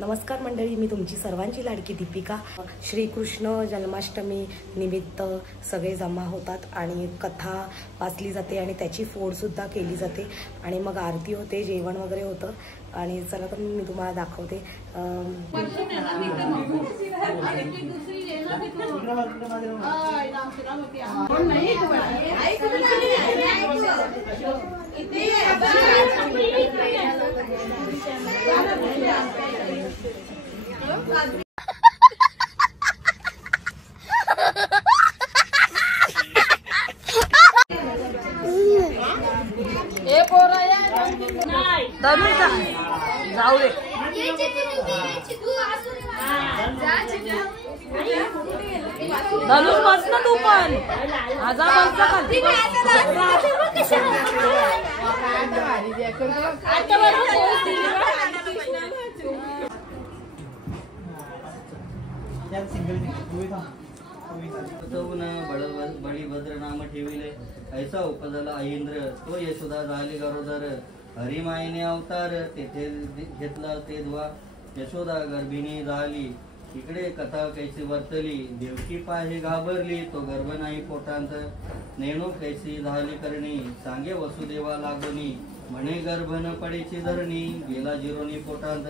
नमस्कार मंडळी, मी तुमची सर्वांची लाडकी दीपिका। श्रीकृष्ण जन्माष्टमी निमित्त सगळे जमा होतात आणि कथा वाचली जाते आणि त्याची फोडसुद्धा केली जाते आणि मग आरती होते, जेवण वगैरे होतं। आणि चला तर मी तुम्हाला दाखवते। जाऊ दे धनुष बस ना तू पण आजा बस खाली बळीभद्र नाम ठेविले ऐसा उपजला ऐंद्र तो यशोदा झाली गरोदर हरिमाईने अवतार तेथे घेतला ते द्वा यशोदा गर्भिणी झाली इकडे कथा कैसी वर्तली देवकी पाहे घाबरली तो गर्भ नाही पोटांत नेणू कैसी झाली करणी सांगे वसुदेवा लागोनी म्हणे गर्भ न पडेची धरणी गेला जिरोनी पोटांत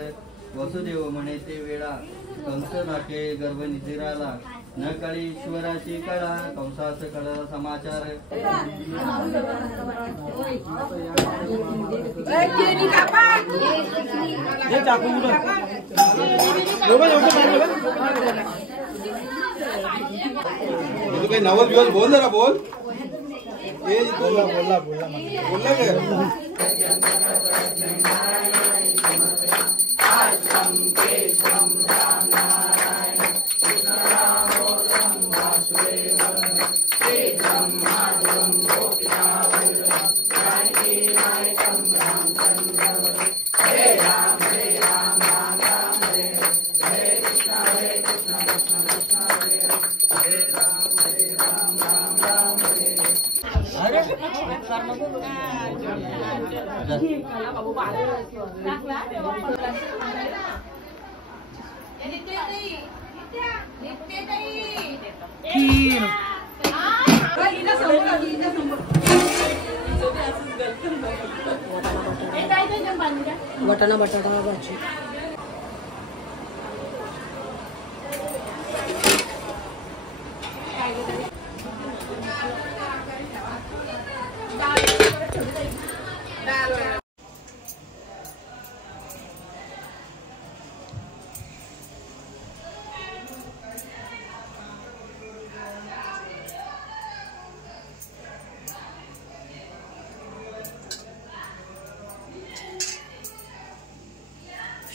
वसुदेव म्हणे ते वेळा कंस नाके गर्भ निजिराला न कळी ईश्वराची कळा कंसास कळला समाचार काही 90 दिवस बोल जरा बोल बोलला वाटाणा बटाटा भाजी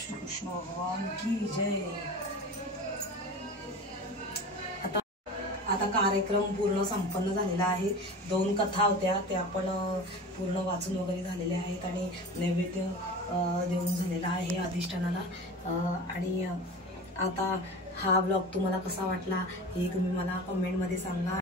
कृष्ण भगवान की जय। आता कार्यक्रम पूर्ण संपन्न झालेला आहे। 2 कथा होत्या त्या पण पूर्ण वाचून वगैरे झालेल्या आहेत आणि नैवेद्य देऊन झालेला आहे अधिष्ठानाला। आणि आता हा व्लॉग तुम्हाला कसा वाटला हे तुम्ही मला कमेंटमध्ये सांगा।